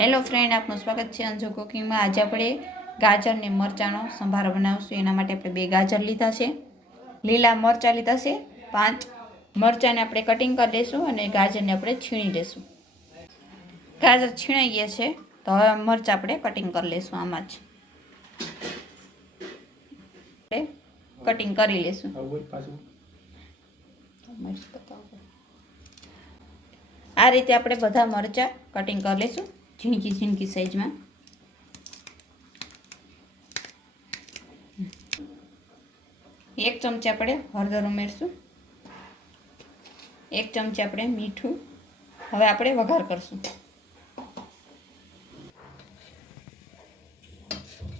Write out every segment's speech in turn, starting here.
Hello friend, આપનું સ્વાગત છે અંજુ કુકિંગમાં। આજે આપણે ગાજર ને મરચાંનો સંભારો બનાવશું। એના માટે આપણે 2 ગાજર લીધા છે, લીલા મરચાં લીધા છે 5। મરચાંને આપણે કટિંગ કરી દઈશું અને ગાજરને આપણે છીણી લઈશું। ગાજર છીણાઈ ગયા છે તો હવે મરચાં આપણે કટિંગ કરી લઈશું। આમાં જ આપણે કટિંગ કરી લઈશું। આ રીતે આપણે બધા મરચાં કટિંગ કરી લઈશું ઝીણકી ઝીણકી સાઈઝમાં। એક ચમચી આપણે હળદર ઉમેરશું, 1 ચમચી આપણે મીઠું। હવે આપણે વઘાર કરશું।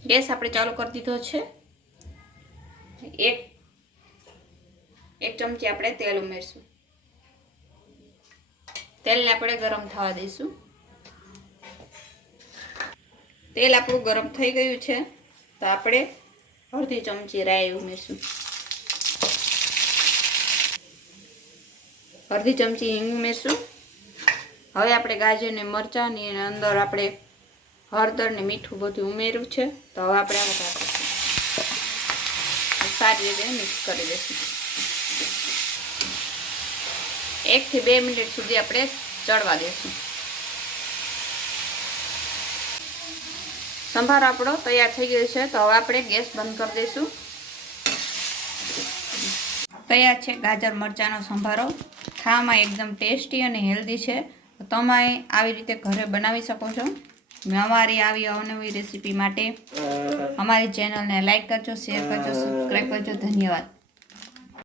ગેસ આપણે ચાલુ કરી દીધો છે। એક ચમચી આપણે તેલ ઉમેરશું। તેલને આપણે ગરમ થવા દઈશું। તેલ આપણું ગરમ થઈ ગયું છે તો આપણે અડધી ચમચી રાઈ ઉમેરશું, અડધી ચમચી હિંગ ઉમેરશું। હવે આપણે ગાજર ને મરચાં ની અંદર આપણે હળદર ને મીઠું બધું ઉમેર્યું છે તો હવે આપણે આ સારી રીતે મિક્સ કરી દઈશું। 1 થી 2 મિનિટ સુધી આપણે ચડવા દઈશું। સંભારો આપણો તૈયાર થઈ ગયો છે તો હવે આપણે ગેસ બંધ કરી દઈશું। તૈયાર છે ગાજર મરચાંનો સંભારો। ખાવામાં એકદમ ટેસ્ટી અને હેલ્ધી છે। તમે આવી રીતે ઘરે બનાવી શકો છો। અમારી આવી અવનવી રેસીપી માટે અમારી ચેનલને લાઈક કરજો, શેર કરજો, સબસ્ક્રાઈબ કરજો। ધન્યવાદ।